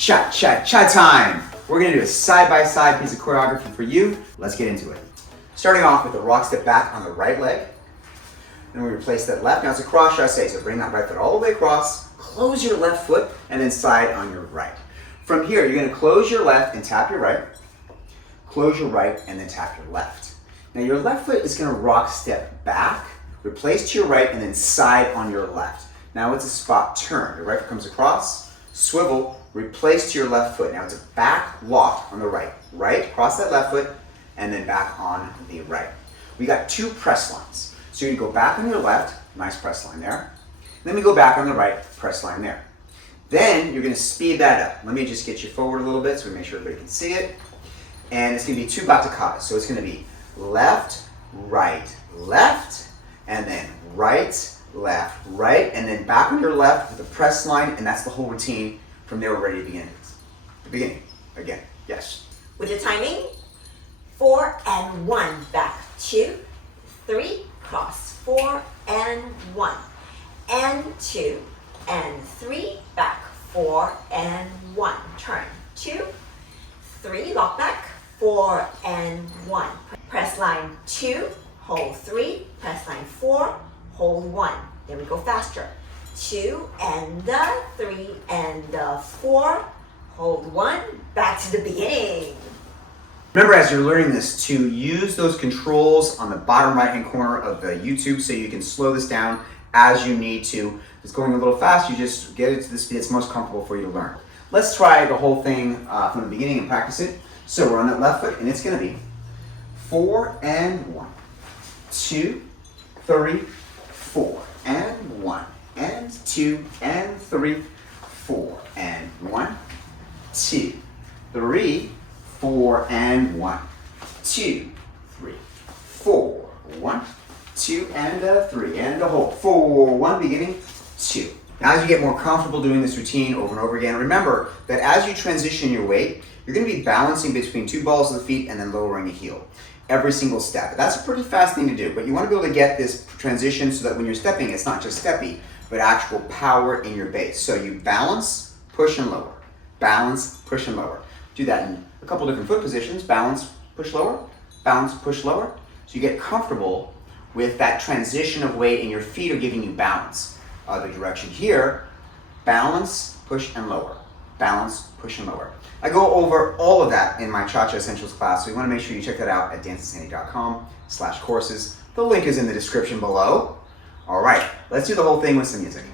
Cha-cha-cha time! We're gonna do a side-by-side piece of choreography for you. Let's get into it. Starting off with a rock step back on the right leg. Then we replace that left. Now it's a cross chassé, so bring that right foot all the way across, close your left foot, and then slide on your right. From here, you're gonna close your left and tap your right, close your right, and then tap your left. Now your left foot is gonna rock step back, replace to your right, and then side on your left. Now it's a spot turn. Your right foot comes across, swivel, replace to your left foot. Now it's a back lock on the right. Right, cross that left foot, and then back on the right. We got two press lines. So you're gonna go back on your left, nice press line there. Then we go back on the right, press line there. Then you're gonna speed that up. Let me just get you forward a little bit so we make sure everybody can see it. And it's gonna be two Batucadas. So it's gonna be left, left, and then right, left, right, and then back on your left with a press line, and that's the whole routine. From there, we're ready to begin. The beginning, again, yes. With the timing, 4 and 1, back 2, 3, cross, 4 and 1, and 2, and 3, back, 4 and 1, turn, 2, 3, lock back, 4 and 1, press line 2, hold 3, press line 4, hold 1, then we go faster, 2 and 3 and 4, hold 1, back to the beginning. Remember, as you're learning this, to use those controls on the bottom right-hand corner of the YouTube so you can slow this down as you need to. If it's going a little fast, you just get it to the speed that's most comfortable for you to learn. Let's try the whole thing from the beginning and practice it. So we're on that left foot, and it's going to be 4 and 1, 2, 3, 4, and 1, and 2, and 3, 4, and 1, 2, 3, 4 and 1, 2, 3, 4, 1, 2 and 3 and a hold, 4, 1, beginning, 2. Now as you get more comfortable doing this routine over and over again, remember that as you transition your weight, you're going to be balancing between two balls of the feet and then lowering the heel every single step. That's a pretty fast thing to do, but you want to be able to get this transition so that when you're stepping, it's not just steppy, but actual power in your base. So you balance, push and lower, balance, push and lower. Do that in a couple different foot positions, balance, push lower, balance, push lower. So you get comfortable with that transition of weight and your feet are giving you balance. Other direction here, balance, push and lower, balance, push and lower. I go over all of that in my Cha-Cha Essentials class, so you want to make sure you check that out at danceandsandy.com/courses. The link is in the description below. All right, let's do the whole thing with some music.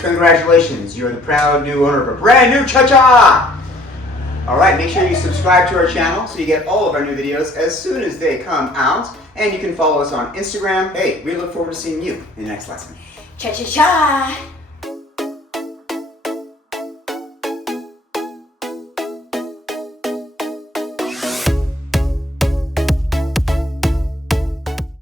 Congratulations, you're the proud new owner of a brand new Cha-Cha! Alright, make sure you subscribe to our channel so you get all of our new videos as soon as they come out. And you can follow us on Instagram. Hey, we look forward to seeing you in the next lesson. Cha-cha-cha!